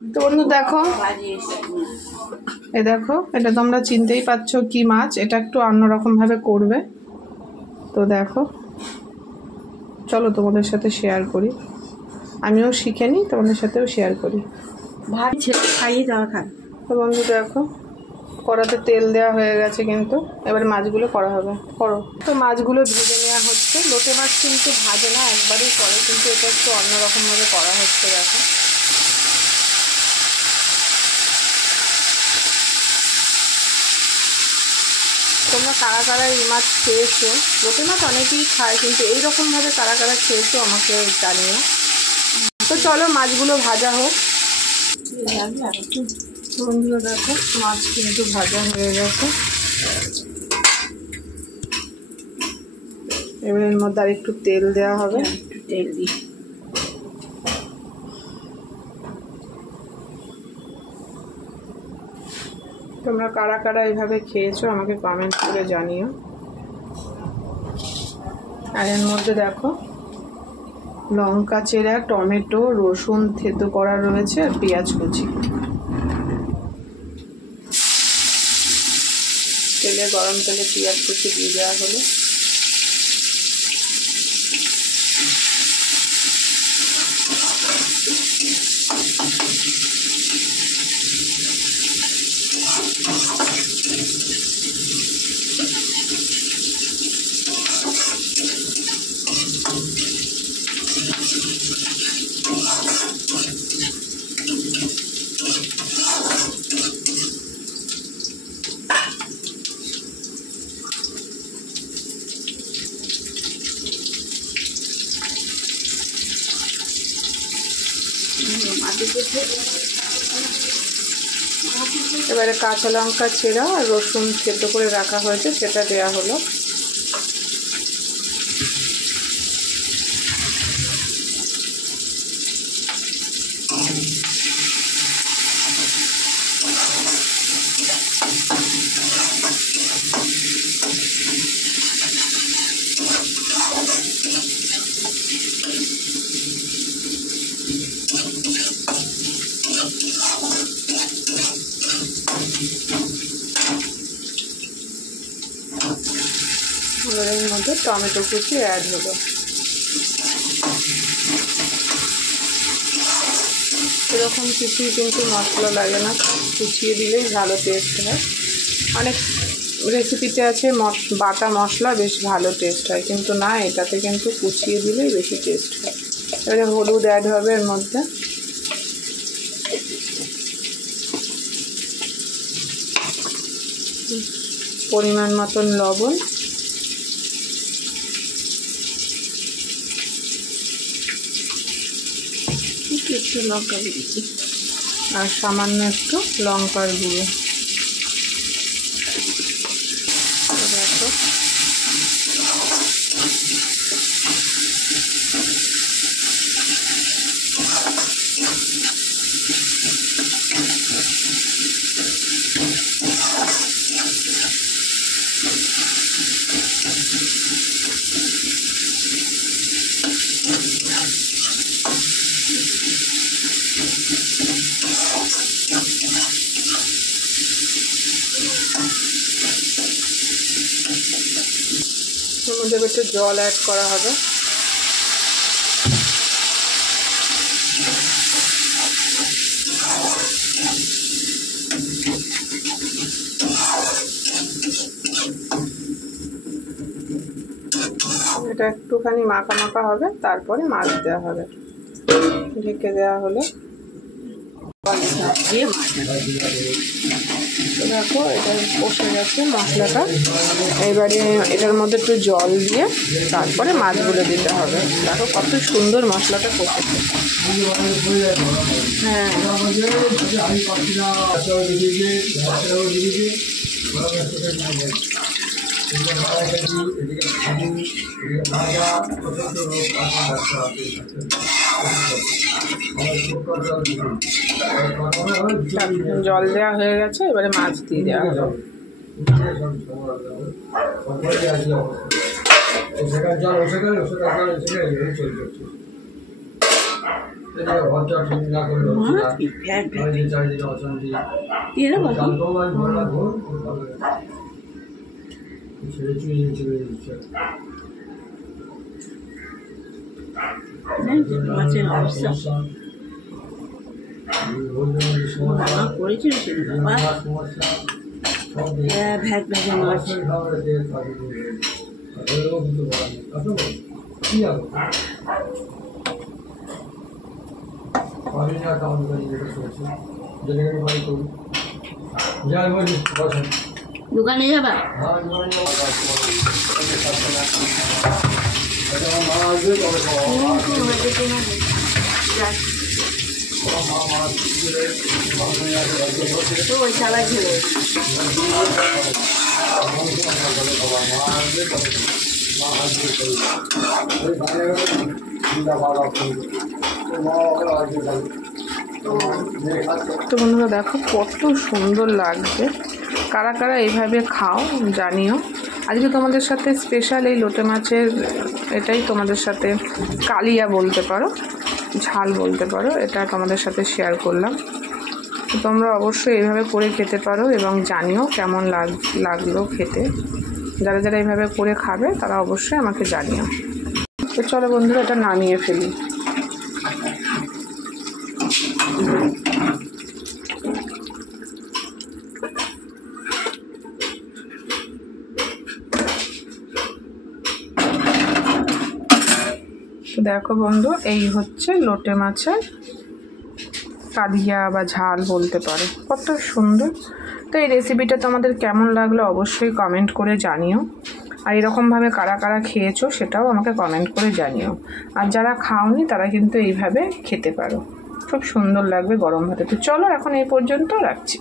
তো বন্ধু দেখো, দেখো এটা তোমরা চিনতেই পারছো কি মাছ। এটা একটু অন্যরকম ভাবে করবে। তো দেখো, চলো তোমাদের সাথে শেয়ার করি। আমিও শিখে নিই, তোমাদের সাথেও শেয়ার করি। ভাত খাইয়ে দেওয়া খান। তো বন্ধু দেখো, কড়াতে তেল দেওয়া হয়ে গেছে, কিন্তু এবার মাছগুলো করা হবে। করো। তো মাছগুলো ভেজে নেওয়া হচ্ছে। লোটে মাছ কিন্তু ভাজে না, একবারই করে, কিন্তু এটা একটু অন্যরকমভাবে করা হচ্ছে। দেখো, তোমরা কারা কারা এই মাছ খেয়েছো? লোটে মাছ অনেকেই খায়, কিন্তু এইরকমভাবে কারা কারা খেয়েছো আমাকে জানিও। তো চলো মাছগুলো ভাজা হোক। বন্ধুরা দেখো, মাছ কিন্তু ভাজা হয়ে গেছে। এবার এর মধ্যে আর একটু তেল দেওয়া হবে। একটু তেল দিই। তোমরা কারা কারা এইভাবে খেয়েছো আমাকে কমেন্ট করে জানিও। আর এর মধ্যে দেখো, লঙ্কা চেরা, টমেটো, রসুন থেতো করা রয়েছে, আর পেঁয়াজ কুচি। গরম তেলে পেঁয়াজ কুচি দিয়ে দেওয়া হলো। এবারে কাঁচা লঙ্কা চেরা আর রসুন সেদ্ধ করে রাখা হয়েছে, সেটা দেওয়া হলো। এর মধ্যে টমেটো কুচি অ্যাড হলো। এরকম কিছুই কিন্তু মশলা লাগে না, কুচিয়ে দিলেই ভালো টেস্ট হয়। অনেক রেসিপিতে আছে বাটা মশলা বেশ ভালো টেস্ট হয়, কিন্তু না, এটাতে কিন্তু কুচিয়ে দিলেই বেশি টেস্ট হয়। এবারে হলুদ অ্যাড হবে এর মধ্যে। পরিমাণ মতন লবণ, একটু লঙ্কা দিয়েছি, আর সামান্য একটু লঙ্কার গুঁড়ো। দেখো, এর মধ্যে একটু জল অ্যাড করা হবে। এটা একটুখানি মাখা মাখা হবে, তারপরে মাছ দেওয়া হবে। ঢেকে দেওয়া হলো। দেখো, এটা কষে গেছে মশলাটা। এবারে এটার মধ্যে একটু জল দিয়ে তারপরে মাছগুলো দিতে হবে। দেখো কত সুন্দর মশলাটা কষেছে। হ্যাঁ, জল দেওয়া হয়ে গেছে, এবারে মাছ দিয়ে দেওয়া হবে। ফ্যাট ফ্যাট দিয়ে দেবো মাছের অবস্থা বাবা করেছিল সেদিন বাবা ভ্যাট ভ্যাটে মাছ দোকানে যাবা ওই চালা ছেলে তো বন্ধুরা দেখো কত সুন্দর লাগছে। কারা কারা এইভাবে খাও জানিও। আজকে তোমাদের সাথে স্পেশাল এই লোটে মাছের এটাই তোমাদের সাথে কালিয়া বলতে পারো, ঝাল বলতে পারো, এটা তোমাদের সাথে শেয়ার করলাম। তো তোমরা অবশ্যই এইভাবে করে খেতে পারো এবং জানিও কেমন লাগলো খেতে। যারা যারা এইভাবে করে খাবে তারা অবশ্যই আমাকে জানিও। তো চলো বন্ধুরা এটা নামিয়ে ফেলি। তো দেখো বন্ধু, এই হচ্ছে লোটে মাছের কালিয়া বা ঝাল বলতে পারো, কত সুন্দর। তো এই রেসিপিটা তোমাদের কেমন লাগলো অবশ্যই কমেন্ট করে জানিও। আর এরকমভাবে কারা কারা খেয়েছো সেটাও আমাকে কমেন্ট করে জানিও। আর যারা খাওনি তারা কিন্তু এইভাবে খেতে পারো, খুব সুন্দর লাগবে গরম ভাতে। তো চলো এখন এই পর্যন্ত রাখছি।